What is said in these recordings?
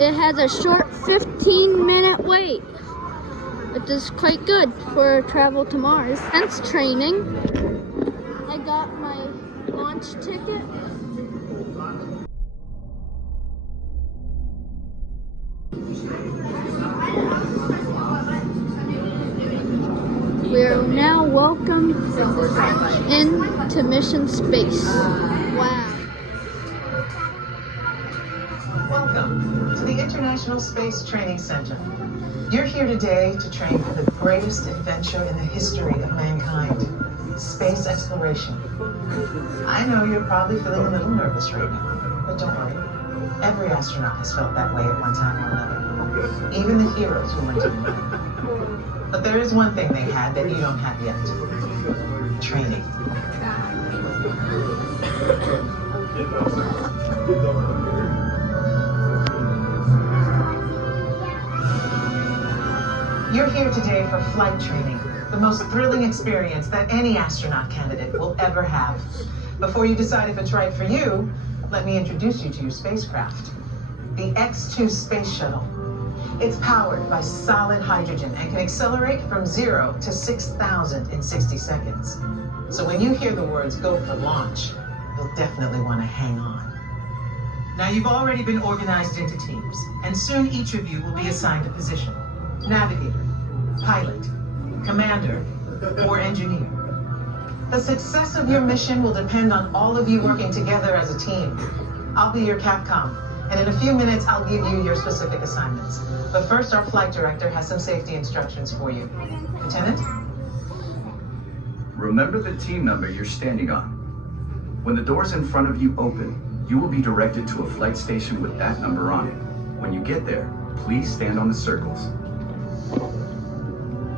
It has a short 15-minute wait, which is quite good for travel to Mars. Hence training. I got my launch ticket. We are now welcome into mission space. Wow. Welcome to the International Space Training Center. You're here today to train for the greatest adventure in the history of mankind, space exploration. I know you're probably feeling a little nervous right now, but don't worry. Every astronaut has felt that way at one time or another, even the heroes who went to the moon. But there is one thing they had that you don't have yet: training. You're here today for flight training, the most thrilling experience that any astronaut candidate will ever have. Before you decide if it's right for you, let me introduce you to your spacecraft, the X-2 Space Shuttle. It's powered by solid hydrogen and can accelerate from 0 to 6,000 in 60 seconds. So when you hear the words "go for launch," you'll definitely want to hang on. Now, you've already been organized into teams, and soon each of you will be assigned a position: navigator, pilot, commander, or engineer. The success of your mission will depend on all of you working together as a team. I'll be your Capcom, and in a few minutes I'll give you your specific assignments. But first, our flight director has some safety instructions for you. Lieutenant? Remember the team number you're standing on. When the doors in front of you open, you will be directed to a flight station with that number on it. When you get there, please stand on the circles.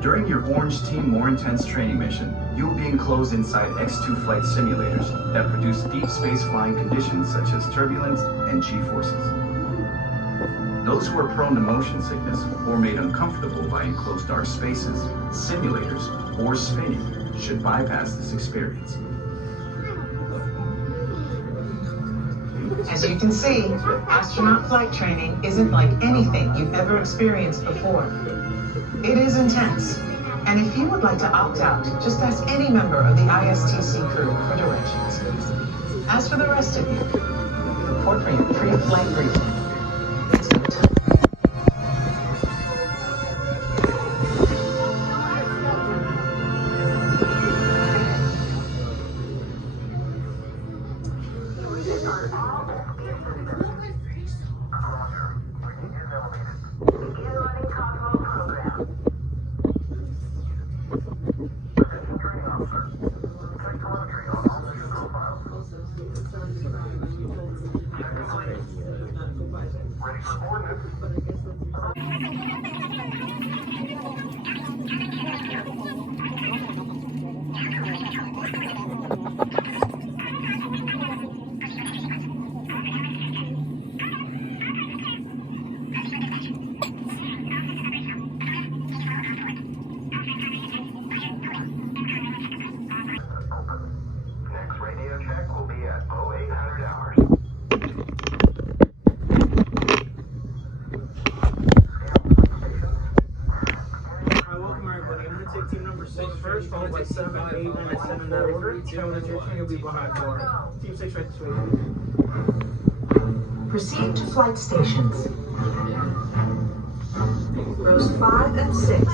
During your Orange Team More Intense training mission, you will be enclosed inside X-2 flight simulators that produce deep space flying conditions such as turbulence and G-forces. Those who are prone to motion sickness or made uncomfortable by enclosed dark spaces, simulators, or spinning should bypass this experience. As you can see, astronaut flight training isn't like anything you've ever experienced before. It is intense, and if you would like to opt out, just ask any member of the ISTC crew for directions. As for the rest of you, report for your pre-flight briefing. It's go time. First, followed by 7, 8, 9, 7 in that order. 10 minutes you'll be behind 4. Team 6 right this way. Proceed to flight stations. Rows 5 and 6.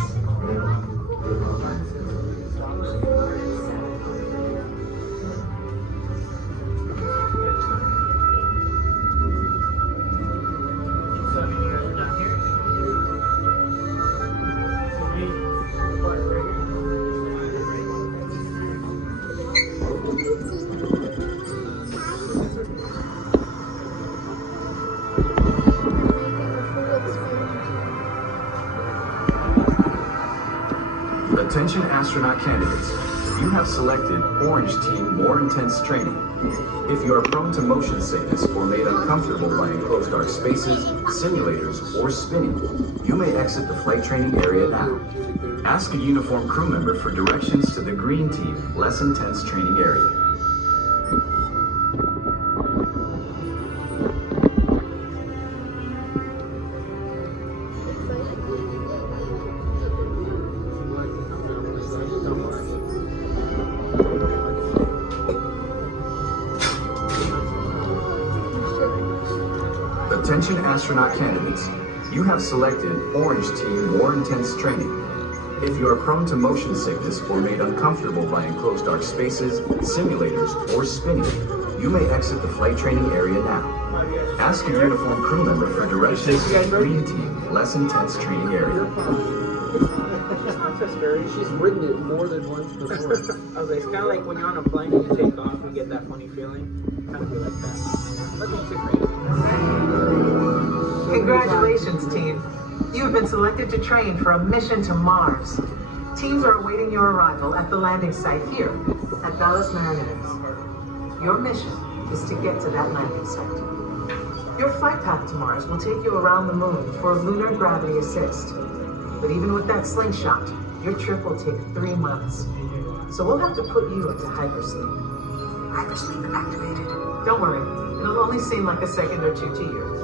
Attention astronaut candidates, you have selected Orange Team More Intense Training. If you are prone to motion sickness or made uncomfortable by enclosed dark spaces, simulators, or spinning, you may exit the flight training area now. Ask a uniformed crew member for directions to the Green Team Less Intense Training Area. Attention astronaut candidates. You have selected Orange Team More Intense Training. If you are prone to motion sickness or made uncomfortable by enclosed dark spaces, simulators, or spinning, you may exit the flight training area now. Ask a uniformed crew member for directions to the Green Team Less Intense Training Area. She's not so scary. She's ridden it more than once before. Okay, it's kind of like when you're on a plane and you take off and get that funny feeling. Kind of feel like that. Nothing too crazy. Congratulations, team. You have been selected to train for a mission to Mars. Teams are awaiting your arrival at the landing site here at Dallas Mariners. Your mission is to get to that landing site. Your flight path to Mars will take you around the moon for lunar gravity assist. But even with that slingshot, your trip will take 3 months. So we'll have to put you into hypersleep. Hypersleep activated. Don't worry, it'll only seem like a second or two to you.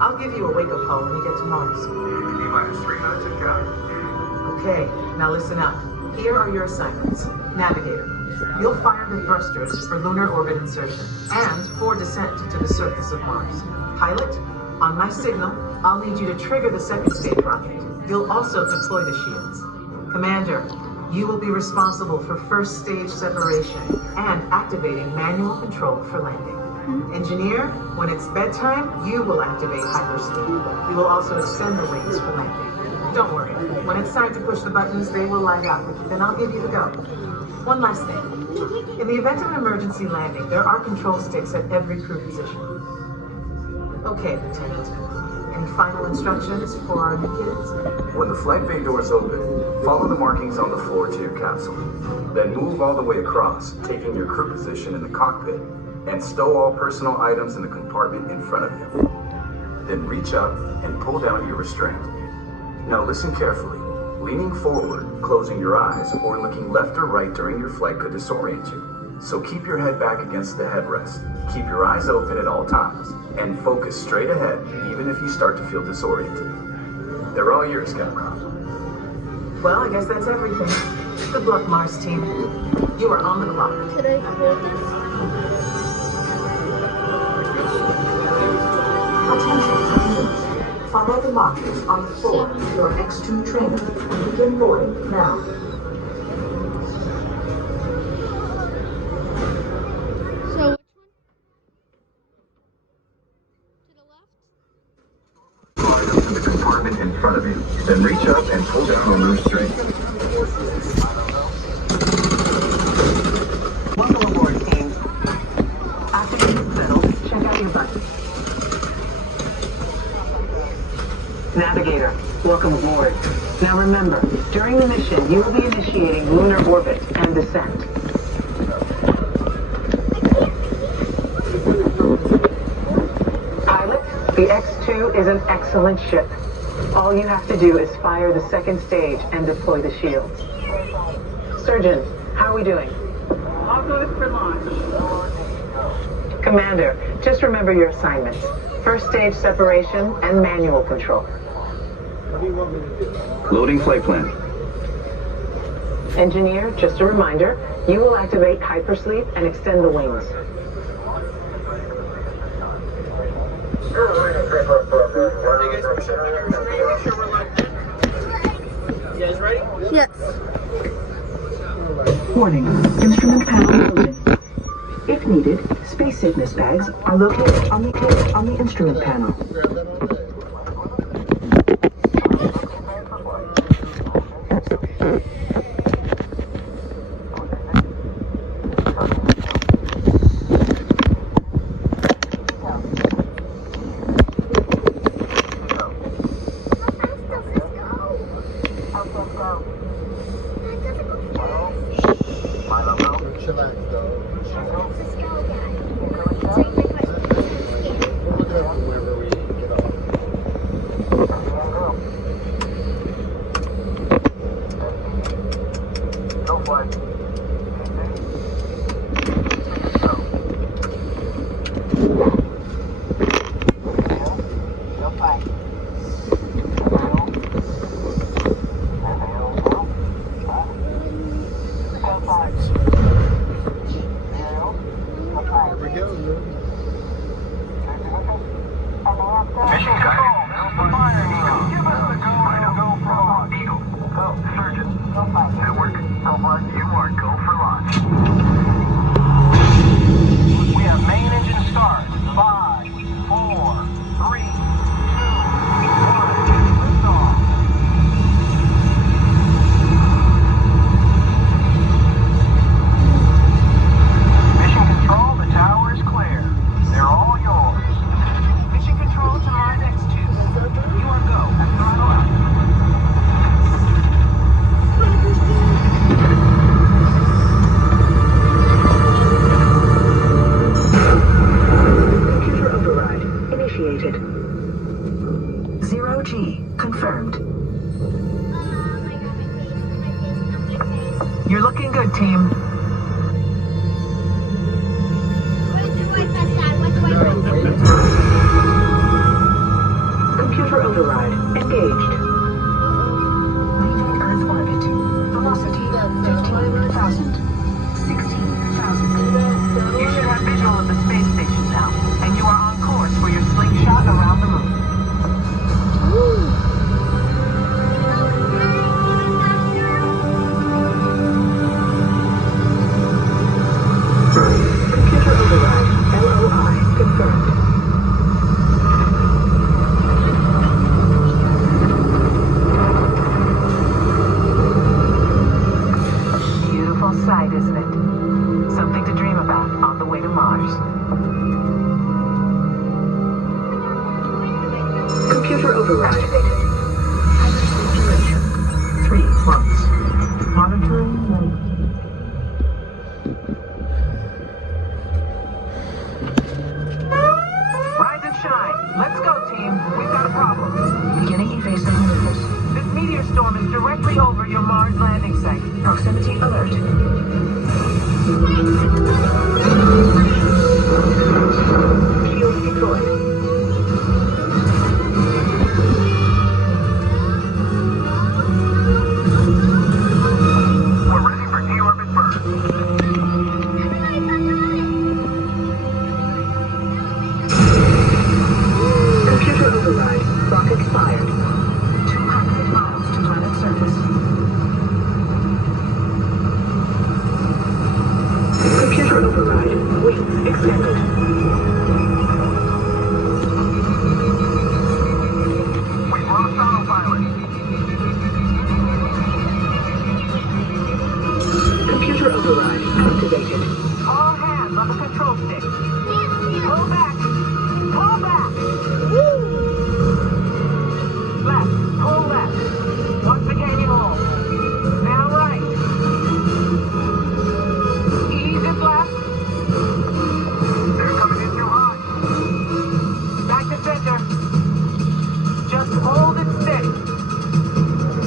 I'll give you a wake-up call when you get to Mars. T-minus 3 minutes and counting. Okay, now listen up. Here are your assignments. Navigator, you'll fire the thrusters for lunar orbit insertion and for descent to the surface of Mars. Pilot, on my signal, I'll need you to trigger the second stage rocket. You'll also deploy the shields. Commander, you will be responsible for first stage separation and activating manual control for landing. Engineer, when it's bedtime, you will activate hypersleep. You will also extend the wings for landing. Don't worry, when it's time to push the buttons, they will light up. Then I'll give you the go. One last thing. In the event of an emergency landing, there are control sticks at every crew position. Okay, Lieutenant. Any final instructions for our new kids? When the flight bay doors open, follow the markings on the floor to your capsule. Then move all the way across, taking your crew position in the cockpit, and stow all personal items in the compartment in front of you. Then reach up and pull down your restraint. Now listen carefully. Leaning forward, closing your eyes, or looking left or right during your flight could disorient you. So keep your head back against the headrest. Keep your eyes open at all times, and focus straight ahead, even if you start to feel disoriented. They're all yours, Capcom. Well, I guess that's everything. Good luck, Mars team. You are on the clock. Could I hold this? Attention, pilots. Follow the markers on the floor to your X2 trainer and begin boarding now. So which one? To the left? Items in the compartment in front of you. Then reach up and pull down on the restraint. Welcome aboard, team. After you've settled, check out your buttons. Navigator, welcome aboard. Now remember, during the mission, you will be initiating lunar orbit and descent. Pilot, the X2 is an excellent ship. All you have to do is fire the second stage and deploy the shields. Surgeon, how are we doing? All good for launch. Commander, just remember your assignments. First stage separation and manual control. What do you want me to do? Loading flight plan. Engineer, just a reminder, you will activate hypersleep and extend the wings. You guys ready? Yes. Warning, instrument panel loaded. If needed, space sickness bags are located on the instrument panel. Grab that all day. Chillax, though. We'll look it up whenever we get off. Here we go. Mission Control, this is the Fire Eagle. Give us the go for launch. Eagle. Go. Surgeon. Network. You are go for launch. We have main engine start. 5, 4, 3, 2, 1. Liftoff. Mission Control, the tower is clear. They're all yours. Mission Control to Mars X2. You are go at throttle up. Computer override initiated. 0G confirmed. You're looking good, team. Computer override engaged. Leaving Earth orbit. Velocity 15,000. 16,000. You should have visual of the space station now, and you are on course for your slingshot around the moon. Computer override LOI confirmed. Beautiful sight, isn't it? Something to dream about on the way to Mars. Computer override activated. Hypersleep duration 3 months. Monitoring mode. Rise and shine. Let's go, team. We've got a problem. Beginning evasive maneuvers. This meteor storm is directly over your Mars landing site. Proximity alert. Shield deployed. We're ready for deorbit burn. Computer override. Rocket fired. 200 miles to planet surface. Computer override. Wings extended. We've lost autopilot. Computer override activated. All hands on the control stick. Pull back. Pull back. Left. Pull left. Once again, you hold. Now right. Ease it left. They're coming in too hot. Back to center. Just hold it steady.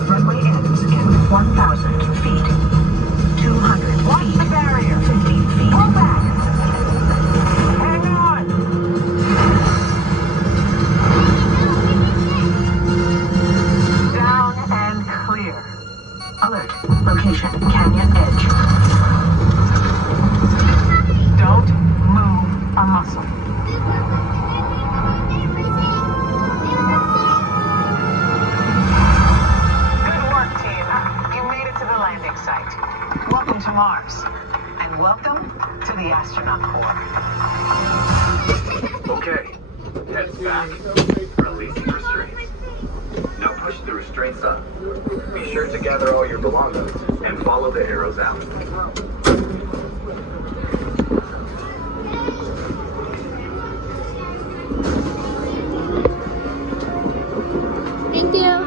Runway ends in 1,000 feet. 200 Watch the feet. barrier. 50 feet. Pull back. Hang on. Down and clear. Alert. Location Canyon Edge. Don't move a muscle. Good work, team. You made it to the landing site. Welcome to Mars. And welcome to the astronaut corps. Okay. Heads back. Releasing restraints. Now push the restraints up. Be sure to gather all your belongings and follow the arrows out. Thank you.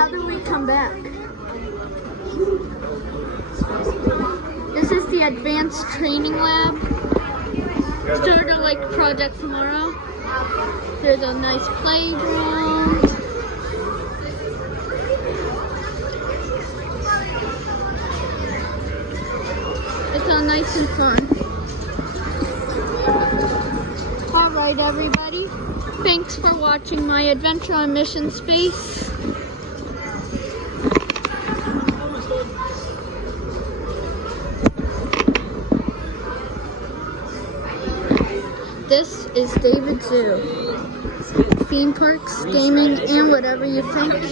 how do we come back? This is the advanced training lab. Sort of like Project Tomorrow. There's a nice playground. It's all nice and fun. Alright everybody, thanks for watching my adventure on Mission Space. This is David Zoo. Theme parks, gaming, and whatever you think. I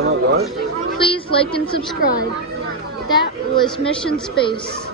want what? Please like and subscribe. That was Mission Space.